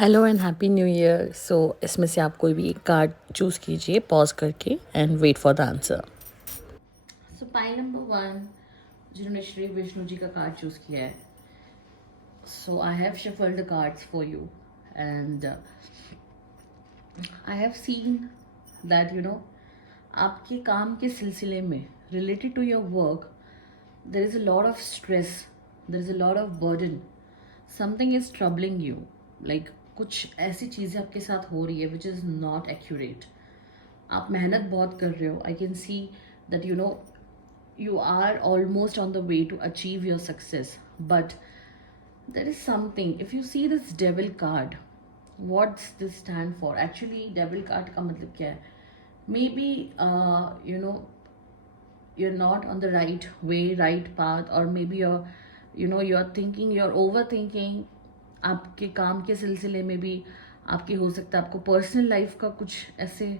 Hello and happy new year. So इसमें से आप कोई भी एक कार्ड चूज़ कीजिए पॉज करके and wait for the answer. So pi number one, जिन्होंने श्री विष्णु जी का कार्ड चूज किया है, so I have shuffled the cards for you and I have seen that आपके काम के सिलसिले में related to your work there is a lot of stress, there is a lot of burden, something is troubling you, like कुछ ऐसी चीज़ें आपके साथ हो रही है विच इज़ नॉट एक्यूरेट। आप मेहनत बहुत कर रहे हो, आई can see that you are almost on the way to achieve your success, but there is something. If you see this devil card, what's this stand for? Actually devil card का मतलब क्या है? Maybe you're not on the right way, right path, or maybe you're thinking, you're overthinking. आपके काम के सिलसिले में भी आपकी हो सकता है आपको पर्सनल लाइफ का कुछ ऐसे,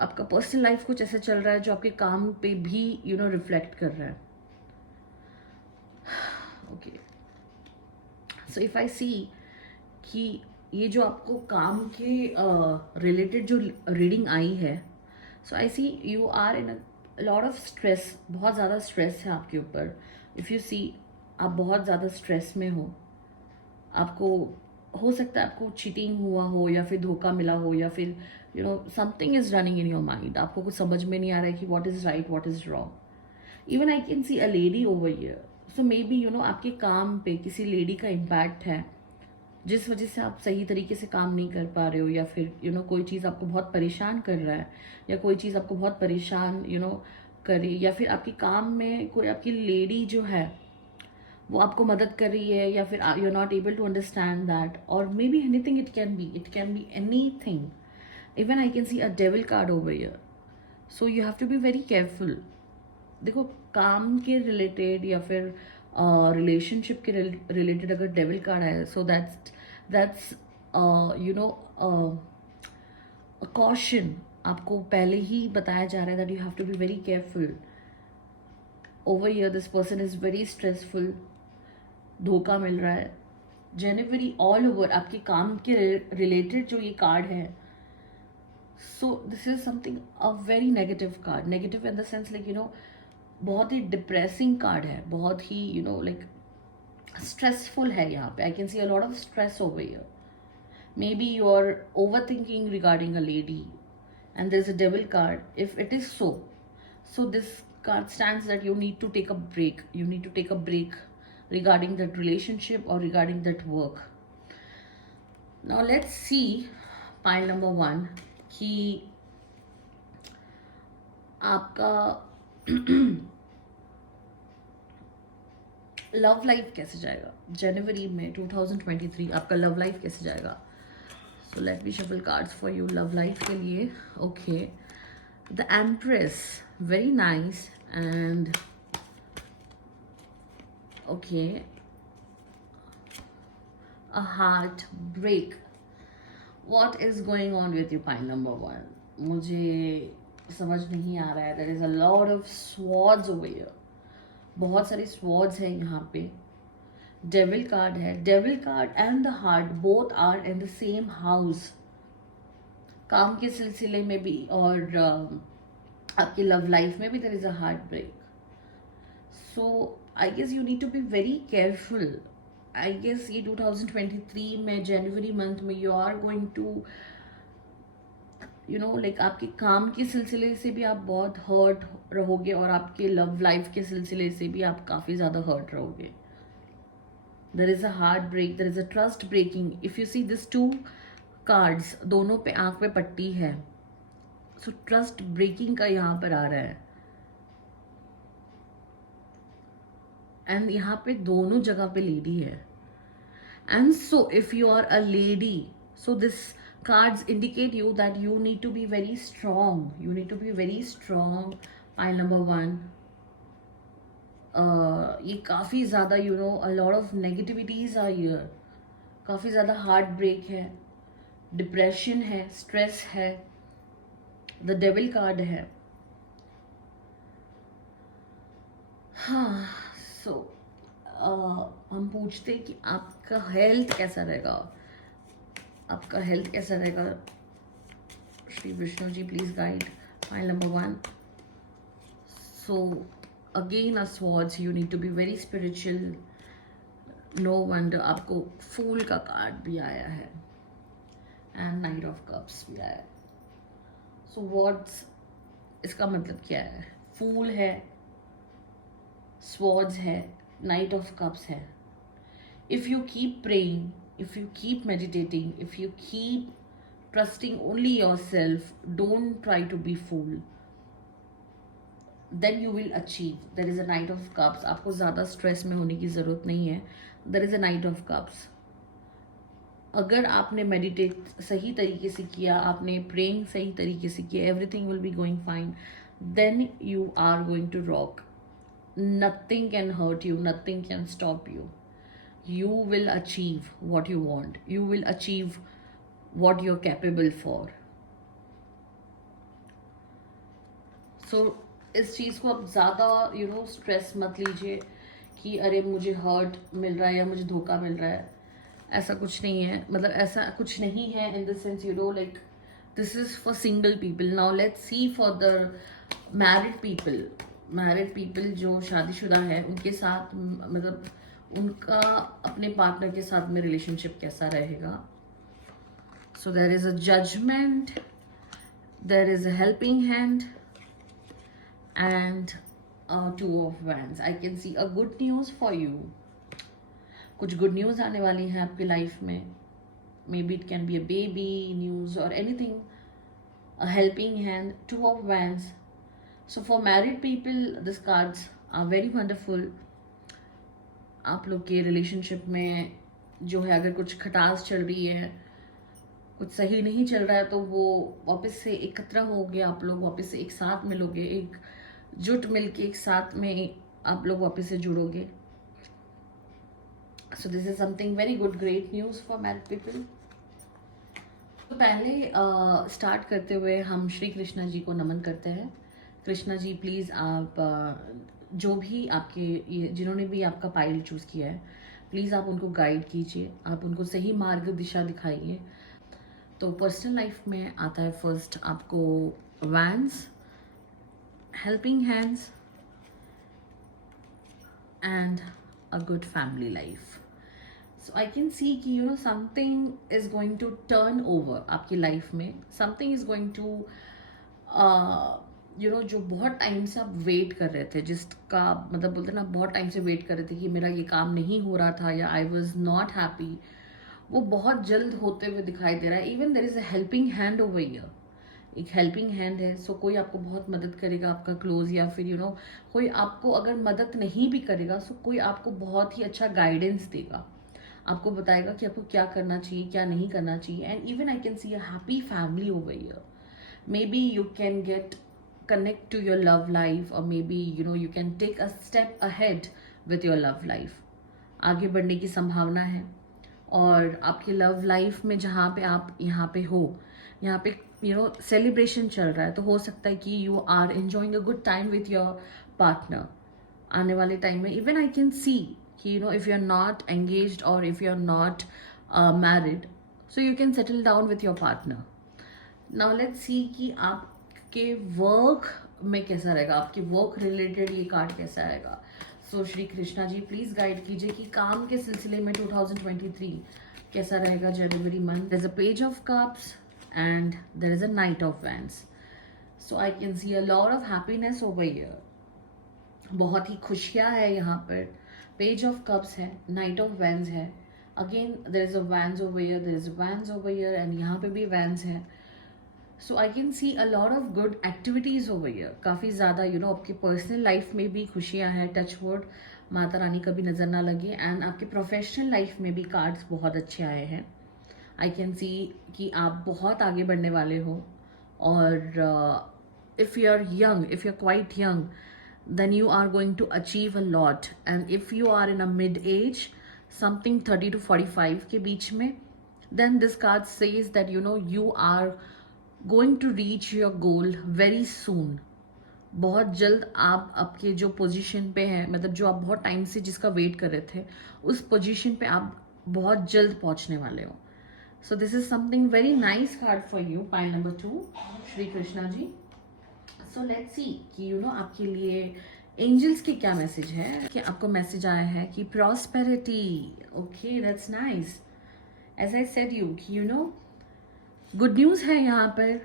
आपका पर्सनल लाइफ कुछ ऐसे चल रहा है जो आपके काम पे भी रिफ्लेक्ट कर रहा है। ओके, सो इफ आई सी कि ये जो आपको काम के रिलेटेड जो रीडिंग आई है, so I see you are in a lot of stress, बहुत ज़्यादा स्ट्रेस है आपके ऊपर। इफ़ यू सी, आप बहुत ज़्यादा स्ट्रेस में हो, आपको हो सकता है आपको चीटिंग हुआ हो या फिर धोखा मिला हो या फिर something is running in your mind, आपको कुछ समझ में नहीं आ रहा है कि what is right what is wrong. Even I can see a lady over here, so may be आपके काम पे किसी लेडी का इम्पैक्ट है जिस वजह से आप सही तरीके से काम नहीं कर पा रहे हो, या फिर कोई चीज़ आपको बहुत परेशान कर रहा है, या कोई चीज़ आपको बहुत परेशान करे, या फिर आपके काम में कोई आपकी लेडी जो है वो आपको मदद कर रही है, या फिर you are not able to understand that, और maybe anything, it can be anything. Even I can see a devil card over here, so you have to be very careful. देखो, काम के रिलेटेड या फिर relationship के related अगर devil card है, so that's you know caution. आपको पहले ही बताया जा रहा है that you have to be very careful. Over here this person is very stressful, धोखा मिल रहा है। जनवरी ऑल ओवर आपके काम के रिलेटेड जो ये कार्ड है, सो this is something a very negative card. Negative in the sense, like बहुत ही डिप्रेसिंग कार्ड है, बहुत ही लाइक स्ट्रेसफुल है। यहाँ पे I can see a lot of stress over here. Maybe you are overthinking regarding a lady and there's a devil card. If it is so, so this card stands that you need to take a break, you need to take a break regarding that relationship or regarding that work. Now let's see pile number one कि आपका love life कैसे जाएगा जनवरी में 2023, आपका love life कैसे जाएगा। So let me shuffle cards for you love life के लिए। Okay, the empress, very nice, and okay, a heart break. What is going on with you, pile number one? मुझे समझ नहीं आ रहा है। there is a lot of swords over here, बहुत सारी swords है यहाँ पे। devil card है, devil card and the heart both are in the same house, काम के सिलसिले में भी और आपकी लव लाइफ में भी there is a heart break. So I guess you need to be very careful. I guess ये 2023 में जनवरी मंथ में you are going to like आपके काम के सिलसिले से भी आप बहुत हर्ट रहोगे, और आपके लव लाइफ के सिलसिले से भी आप काफ़ी ज़्यादा हर्ट रहोगे। There is a heartbreak, there is a trust breaking. If you see this two cards, दोनों पे आंख पे पट्टी है, सो ट्रस्ट ब्रेकिंग का यहाँ पर आ रहा है। एंड यहाँ पे दोनों जगह पे लेडी है। And so if you are a lady, so this cards indicate you that you need to be very strong, you need to be very strong. pile number one, ये काफ़ी ज़्यादा a lot of negativities are here, काफ़ी ज़्यादा heart break है, depression है, stress है, the devil card है। हाँ, सो हम पूछते कि आपका हेल्थ कैसा रहेगा। आपका हेल्थ कैसा रहेगा? Shri Vishnu ji please guide file number 1. So again a swords, you need to be very spiritual. No wonder आपको फूल का कार्ड भी आया है एंड नाइट ऑफ कप्स भी आया है. सो व्हाट्स इसका मतलब क्या है? फूल है, स्वॉर्ड्स है, नाइट ऑफ कप्स है. If you keep praying, if you keep meditating, if you keep trusting only yourself, don't try to be fool, then you will achieve. There is a knight of cups. आपको ज़्यादा stress में होने की ज़रूरत नहीं है. There is a knight of cups. अगर आपने मेडिटेट सही तरीके से किया, आपने प्रेइंग सही तरीके से किया, everything will be going fine. Then you are going to rock. Nothing can hurt you, nothing can stop you. You will achieve what you want. You will achieve what you're capable for. So इस चीज़ को अब ज़्यादा stress मत लीजिए कि अरे मुझे hurt मिल रहा है या मुझे धोखा मिल रहा है. ऐसा कुछ नहीं है. मतलब ऐसा कुछ नहीं है in the sense like this is for single people. Now let's C for the married people. Married people जो शादीशुदा है उनके साथ मतलब उनका अपने पार्टनर के साथ में रिलेशनशिप कैसा रहेगा. So there is a judgement, there is a helping hand and 2 of wands. I can see a good news for you. कुछ गुड न्यूज आने वाली है आपकी लाइफ में. Maybe it can be a baby news और anything. A helping hand, 2 of wands. So for married people this cards are very wonderful. आप लोग के रिलेशनशिप में जो है अगर कुछ खटास चल रही है, कुछ सही नहीं चल रहा है, तो वो वापस से एकत्र होगे. आप लोग वापस से एक साथ मिलोगे, एक जुट मिलके एक साथ में आप लोग वापस से जुड़ोगे. So this is something very good, great news for married people. तो पहले स्टार्ट करते हुए हम श्री कृष्णा जी को नमन करते हैं. कृष्णा जी प्लीज़ आप जो भी आपके जिन्होंने भी आपका पाइल चूज़ किया है, प्लीज़ आप उनको गाइड कीजिए, आप उनको सही मार्ग दिशा दिखाइए. तो पर्सनल लाइफ में आता है फर्स्ट आपको wands, helping hands and a good family life. So I can see कि something is going to turn over आपकी लाइफ में. समथिंग इज गोइंग टू जो बहुत टाइम से आप वेट कर रहे थे, जिसका मतलब बोलते ना बहुत टाइम से वेट कर रहे थे कि मेरा ये काम नहीं हो रहा था या आई वॉज नॉट हैप्पी, वो बहुत जल्द होते हुए दिखाई दे रहा है. Even there is a helping hand over here. एक हेल्पिंग हैंड है. सो कोई आपको बहुत मदद करेगा, आपका क्लोज, या फिर कोई आपको अगर मदद नहीं भी करेगा सो कोई आपको बहुत ही अच्छा गाइडेंस देगा, आपको बताएगा कि आपको क्या करना चाहिए, क्या नहीं करना चाहिए. And even I can see a happy family over here. Maybe you can get connect to your love life, or maybe you can take a step ahead with your love life. आगे बढ़ने की संभावना है. और आपकी love life में जहाँ पे आप यहाँ पे हो, यहाँ पे सेलिब्रेशन चल रहा है, तो हो सकता है कि you are enjoying a good time with your partner. आने वाले टाइम में इवन आई कैन सी कि if you are not engaged और if you are not married, so you can settle down with your partner. Now let's see कि आप के work में कैसा रहेगा, आपके वर्क रिलेटेड ये कार्ड कैसा आएगा. So Shri Krishna ji please guide कीजिए कि काम के सिलसिले में 2023 कैसा रहेगा जनवरी month. There is a page of cups and there is a knight of wands. So I can see a lot of happiness over here. बहुत ही खुशियाँ है यहाँ पर. पेज ऑफ कप्स है, नाइट ऑफ वैंड्स है, again there is a wands over here, there is wands over here and यहाँ पे भी वैंड्स है. So I can see a lot of good activities over here. काफ़ी ज़्यादा आपकी personal life में भी खुशियाँ हैं. टच वुड माता रानी कभी नज़र ना लगे. एंड आपकी प्रोफेशनल लाइफ में भी कार्ड्स बहुत अच्छे आए हैं. आई कैन सी कि आप बहुत आगे बढ़ने वाले हो. और if you are young, if you are quite young, then you are going to achieve a lot. And if you are in a mid age, something 30 to 45 के बीच में, then this card says that you are going to reach your goal very soon. बहुत जल्द आप आपके जो position पे हैं, मतलब जो आप बहुत टाइम से जिसका वेट कर रहे थे, उस पोजीशन पे आप बहुत जल्द पहुंचने वाले हो. So this is something very nice card for you, pile number 2, Shri Krishna ji. So let's see कि आपके लिए एंजल्स के क्या मैसेज है. कि आपको मैसेज आया है कि prosperity. Okay, that's nice. As I said you कि गुड न्यूज़ है यहाँ पर,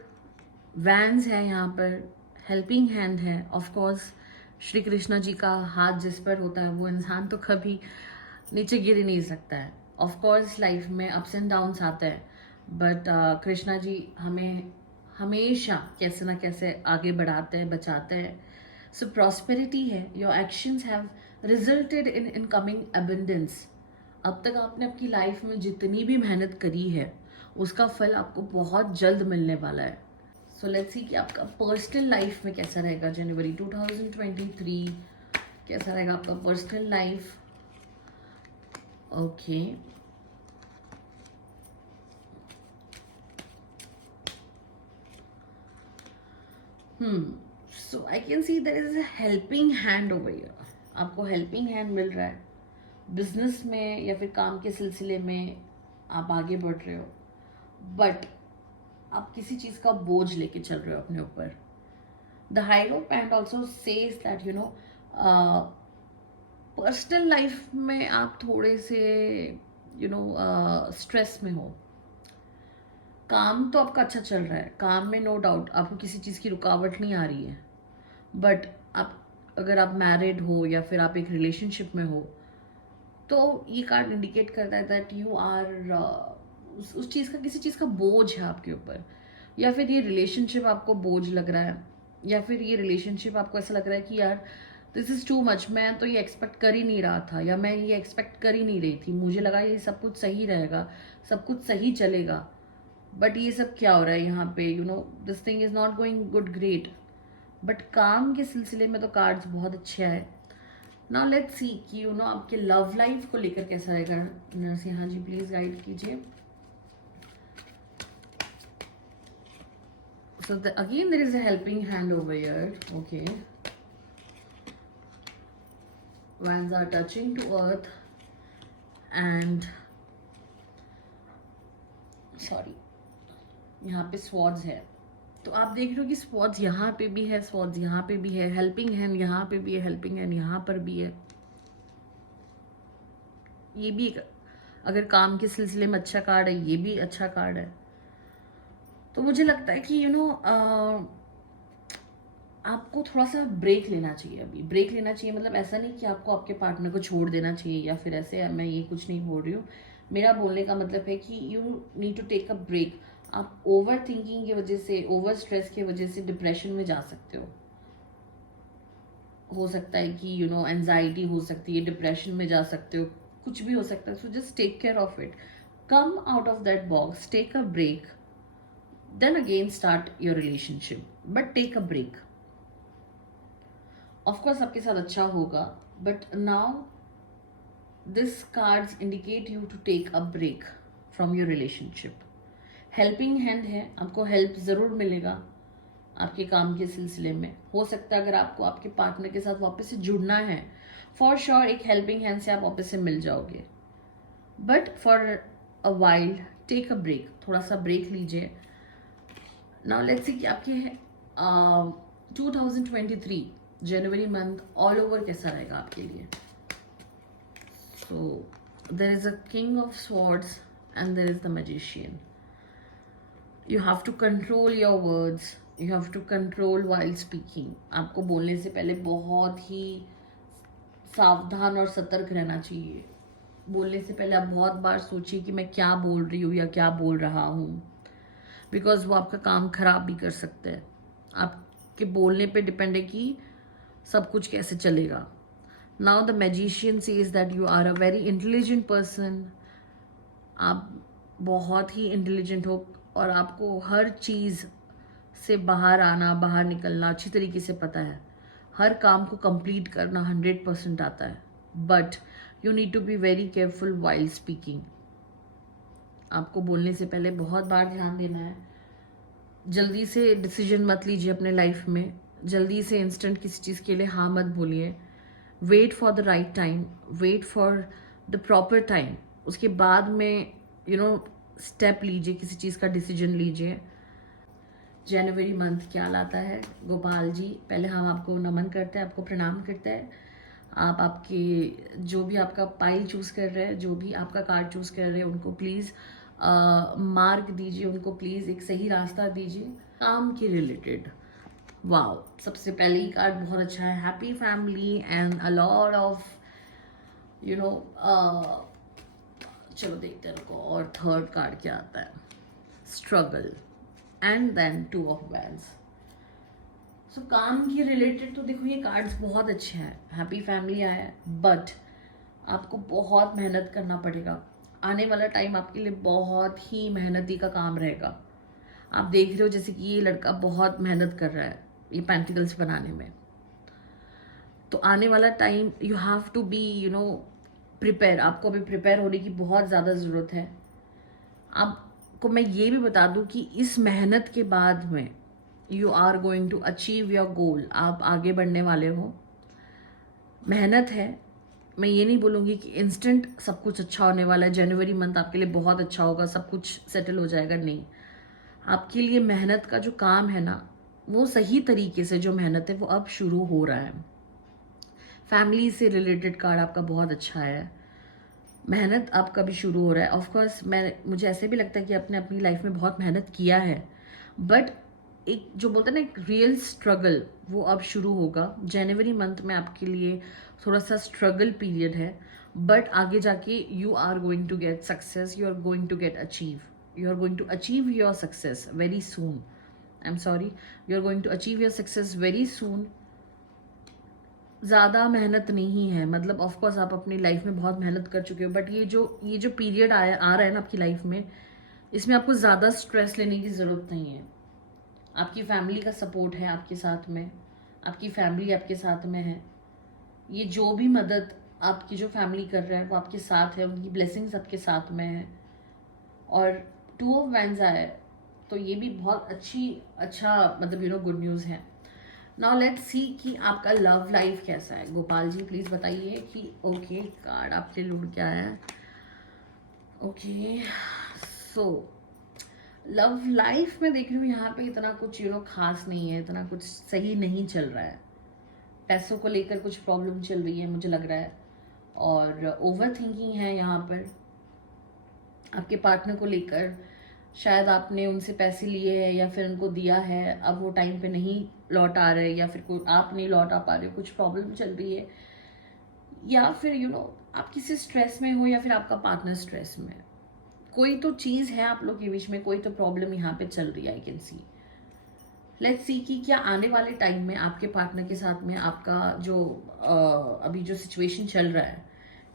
वैन्स है यहाँ पर, हेल्पिंग हैंड है. ऑफ कोर्स श्री कृष्णा जी का हाथ जिस पर होता है वो इंसान तो कभी नीचे गिर ही नहीं सकता है. ऑफ कोर्स लाइफ में अप्स एंड डाउन्स आते हैं, बट कृष्णा जी हमें हमेशा कैसे ना कैसे आगे बढ़ाते हैं, बचाते हैं. सो प्रॉस्पेरिटी है. Your actions have resulted in incoming abundance. अब तक आपने आपकी लाइफ में जितनी भी मेहनत करी है उसका फल आपको बहुत जल्द मिलने वाला है. सो लेट्स सी कि आपका पर्सनल लाइफ में कैसा रहेगा जनवरी 2023. कैसा रहेगा आपका personal life. Okay, so I can see there is a helping hand over here. आपको हेल्पिंग हैंड मिल रहा है बिजनेस में या फिर काम के सिलसिले में. आप आगे बढ़ रहे हो, बट आप किसी चीज़ का बोझ लेके चल रहे हो अपने ऊपर. The hierophant also says that personal life में आप थोड़े से स्ट्रेस में हो. काम तो आपका अच्छा चल रहा है, काम में नो डाउट आपको किसी चीज़ की रुकावट नहीं आ रही है. बट अगर आप मैरिड हो या फिर आप एक रिलेशनशिप में हो तो ये कार्ड इंडिकेट करता है दैट यू आर उस चीज़ का, किसी चीज़ का बोझ है आपके ऊपर. या फिर ये रिलेशनशिप आपको बोझ लग रहा है, या फिर ये रिलेशनशिप आपको ऐसा लग रहा है कि यार दिस इज़ टू मच. मैं तो ये एक्सपेक्ट कर ही नहीं रहा था, या मैं ये एक्सपेक्ट कर ही नहीं रही थी. मुझे लगा ये सब कुछ सही रहेगा, सब कुछ सही चलेगा, बट ये सब क्या हो रहा है यहाँ पे. This thing is not going good great. But काम के सिलसिले में तो कार्ड्स बहुत अच्छे आए. नाउ लेट्स सी कि आपके लव लाइफ को लेकर कैसा रहेगा. नरसिंहा जी प्लीज गाइड कीजिए. So again there is a helping hand over here. Okay, wands are touching to earth and sorry, यहाँ पे swords है. तो आप देख रहे हो कि स्पॉट्स यहाँ पे भी है, स्पॉट्स यहाँ पे भी है, हेल्पिंग हैंड यहाँ पे भी है, हेल्पिंग हैंड यहाँ पर भी है. ये भी अगर काम के सिलसिले में अच्छा कार्ड है, ये भी अच्छा कार्ड है. तो मुझे लगता है कि आपको थोड़ा सा ब्रेक लेना चाहिए. अभी ब्रेक लेना चाहिए मतलब ऐसा नहीं कि आपको आपके पार्टनर को छोड़ देना चाहिए या फिर ऐसे. मैं ये कुछ नहीं बोल रही हूँ. मेरा बोलने का मतलब है कि you need to take a break. आप ओवर थिंकिंग की वजह से, ओवर स्ट्रेस की वजह से डिप्रेशन में जा सकते हो सकता है कि एंजाइटी हो सकती है, डिप्रेशन में जा सकते हो, कुछ भी हो सकता है. So just take care of it, come out of that box, take a break, then again start your relationship, but take a break. Of course आपके साथ अच्छा होगा, but now this cards indicate you to take a break from your relationship. Helping hand है, आपको help ज़रूर मिलेगा आपके काम के सिलसिले में. हो सकता है अगर आपको आपके पार्टनर के साथ वापस से जुड़ना है, फॉर श्योर एक हेल्पिंग हैंड से आप वापस से मिल जाओगे. But for a while take a break, थोड़ा सा ब्रेक लीजिए. नाउ लेट्स सी कि आपके 2023 जनवरी मंथ ऑल ओवर कैसा रहेगा आपके लिए. So there is a king of swords and there is the magician. You have to control your words. You have to control while speaking. आपको बोलने से पहले बहुत ही सावधान और सतर्क रहना चाहिए. बोलने से पहले आप बहुत बार सोचिए कि मैं क्या बोल रही हूँ या क्या बोल रहा हूँ, बिकॉज वो आपका काम खराब भी कर सकते हैं. आपके बोलने पे डिपेंड है कि सब कुछ कैसे चलेगा. Now the magician says that you are a very intelligent person. आप बहुत ही इंटेलिजेंट हो और आपको हर चीज़ से बाहर आना, बाहर निकलना अच्छी तरीके से पता है. हर काम को कंप्लीट करना 100% आता है. But you need to be very careful while speaking. आपको बोलने से पहले बहुत बार ध्यान देना है. जल्दी से डिसीजन मत लीजिए अपने लाइफ में. जल्दी से इंस्टेंट किसी चीज़ के लिए हाँ मत बोलिए. Wait for the right time, wait for the proper time. उसके बाद में स्टेप लीजिए, किसी चीज़ का डिसीजन लीजिए। जनवरी मंथ क्या लाता है गोपाल जी, पहले हम आपको नमन करते हैं, आपको प्रणाम करते हैं। आप आपके जो भी आपका पाइल चूज़ कर रहे हैं, जो भी आपका कार्ड चूज़ कर रहे हैं, उनको प्लीज़ मार्क दीजिए, उनको प्लीज़ एक सही रास्ता दीजिए काम के रिलेटेड। वाओ, सबसे पहले ही कार्ड बहुत अच्छा है, happy family and a lot of you know. चलो देखते हैं और थर्ड कार्ड क्या आता है, struggle and then two of wands. So काम के रिलेटेड तो देखो ये कार्ड्स बहुत अच्छे हैं, हैप्पी फैमिली आया है, बट आपको बहुत मेहनत करना पड़ेगा। आने वाला टाइम आपके लिए बहुत ही मेहनती का काम रहेगा। आप देख रहे हो जैसे कि ये लड़का बहुत मेहनत कर रहा है ये पेंटिकल्स बनाने में, तो आने वाला time you have to be prepare. आपको अभी प्रिपेयर होने की बहुत ज़्यादा ज़रूरत है। आपको मैं ये भी बता दूं कि इस मेहनत के बाद में you are going to achieve your goal. आप आगे बढ़ने वाले हो, मेहनत है। मैं ये नहीं बोलूँगी कि इंस्टेंट सब कुछ अच्छा होने वाला है, जनवरी मंथ आपके लिए बहुत अच्छा होगा, सब कुछ सेटल हो जाएगा, नहीं। आपके लिए मेहनत का जो काम है ना, वो सही तरीके से जो मेहनत है वो अब शुरू हो रहा है। फैमिली से रिलेटेड कार्ड आपका बहुत अच्छा है, मेहनत आपका भी शुरू हो रहा है। ऑफकोर्स मुझे ऐसे भी लगता है कि आपने अपनी लाइफ में बहुत मेहनत किया है, बट एक जो बोलते हैं ना एक रियल स्ट्रगल, वो अब शुरू होगा। जनवरी मंथ में आपके लिए थोड़ा सा स्ट्रगल पीरियड है, बट आगे जाके you are going to get success, you are going to get achieve, you are going to achieve your success very soon. I am sorry, you are going to achieve your success very soon. ज़्यादा मेहनत नहीं है, मतलब of course आप अपनी life में बहुत मेहनत कर चुके हो, बट ये जो पीरियड आ रहा है ना आपकी लाइफ में, इसमें आपको ज़्यादा स्ट्रेस लेने की ज़रूरत नहीं है। आपकी फैमिली का सपोर्ट है आपके साथ में, आपकी फैमिली आपके साथ में है। ये जो भी मदद आपकी जो फैमिली कर रहा है वो आपके साथ है, उनकी ब्लेसिंग्स आपके साथ में है। और टू ऑफ वैंड्स आया है, तो ये भी बहुत अच्छा मतलब गुड न्यूज़ है। नाउ लेट्स सी कि आपका लव लाइफ कैसा है। गोपाल जी प्लीज़ बताइए कि ओके कार्ड आपके लूट क्या है। ओके, सो लव लाइफ में देख रही हूँ यहाँ पे इतना कुछ खास नहीं है, इतना कुछ सही नहीं चल रहा है। पैसों को लेकर कुछ प्रॉब्लम चल रही है मुझे लग रहा है, और ओवर थिंकिंग है यहाँ पर आपके पार्टनर को लेकर। शायद आपने उनसे पैसे लिए हैं या फिर उनको दिया है, अब वो टाइम पे नहीं लौट आ रहे, या फिर कोई आप नहीं लौट आ पा रहे हो, कुछ प्रॉब्लम चल रही है, या फिर आप किसी स्ट्रेस में हो, या फिर आपका पार्टनर स्ट्रेस में। कोई तो चीज़ है आप लोग के बीच में, कोई तो प्रॉब्लम यहाँ पे चल रही है। आई कैन सी, लेट्स सी कि क्या आने वाले टाइम में आपके पार्टनर के साथ में आपका जो अभी जो सिचुएशन चल रहा है,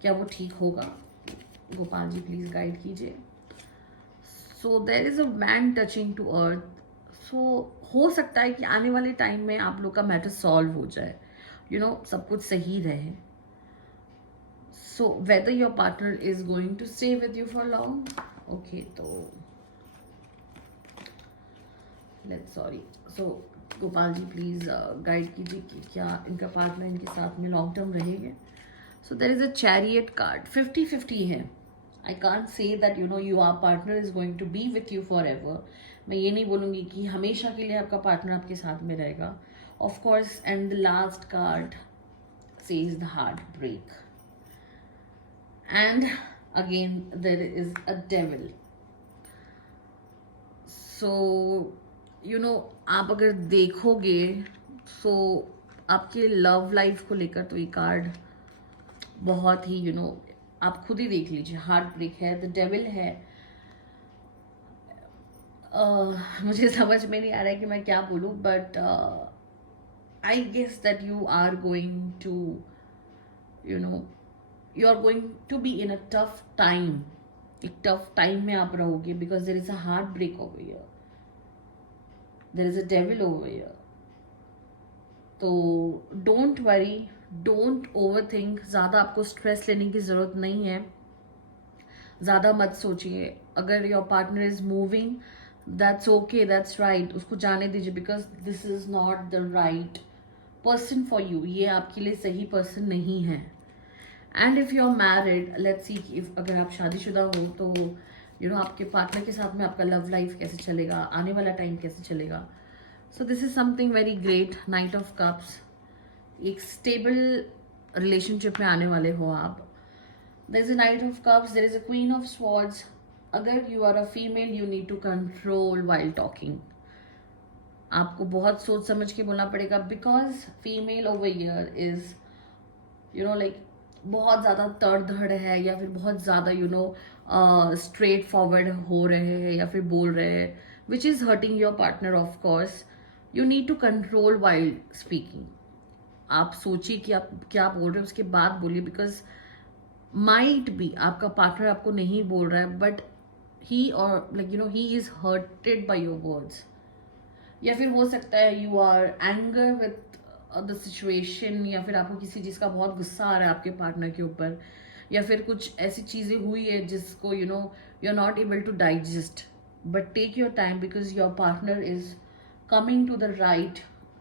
क्या वो ठीक होगा। गोपाल जी प्लीज़ गाइड कीजिए। So there is a man touching to earth. So हो सकता है कि आने वाले टाइम में आप लोग का मैटर सॉल्व हो जाए, सब कुछ सही रहे। So whether your partner is going to stay with you for long. Okay, तो let's sorry. So Gopal ji please guide कीजिए कि क्या इनका पार्टनर इनके साथ में लॉन्ग टर्म रहेंगे। So there is a chariot card, 50-50 है। I can't say that your partner is going to be with you forever. मैं ये नहीं बोलूँगी कि हमेशा के लिए आपका पार्टनर आपके साथ में रहेगा, of course. And the last card says the heartbreak, and again there is a devil. So आप अगर देखोगे सो आपके लव लाइफ को लेकर तो ये कार्ड बहुत ही आप खुद ही देख लीजिए, हार्ट ब्रेक है, द डेविल है। मुझे समझ में नहीं आ रहा है कि मैं क्या बोलूँ, but I guess that you are going to you are going to be in a tough time. एक टफ टाइम में आप रहोगे, because there is a heartbreak over here, there is a devil over here. तो don't worry, don't overthink. ज़्यादा आपको stress लेने की ज़रूरत नहीं है, ज़्यादा मत सोचिए। अगर your partner is moving, that's okay, that's right, उसको जाने दीजिए, because this is not the right person for you. ये आपके लिए सही पर्सन नहीं है। And if you are married, let's see, if अगर आप शादीशुदा हो तो आपके पार्टनर के साथ में आपका लव लाइफ कैसे चलेगा, आने वाला टाइम कैसे चलेगा. So this is something very great. Knight of cups, एक स्टेबल रिलेशनशिप में आने वाले हो आप. There is a knight of cups, there is a queen of swords. अगर you are a female, you need to control while talking. आपको बहुत सोच समझ के बोलना पड़ेगा, because female over here is like बहुत ज़्यादा तड़धड़ है, या फिर बहुत ज़्यादा स्ट्रेट फॉरवर्ड हो रहे हैं या फिर बोल रहे हैं, which is hurting your partner. Of course you need to control while speaking. आप सोचिए कि आप क्या बोल रहे हो, उसके बाद बोलिए. बिकॉज माइट बी आपका पार्टनर आपको नहीं बोल रहा है, बट ही और he is hurted by your words. या फिर हो सकता है you are anger with the situation, या फिर आपको किसी चीज़ का बहुत गुस्सा आ रहा है आपके पार्टनर के ऊपर, या फिर कुछ ऐसी चीज़ें हुई है जिसको you are not able to digest. But take your time, because your partner is coming to the right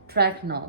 track now.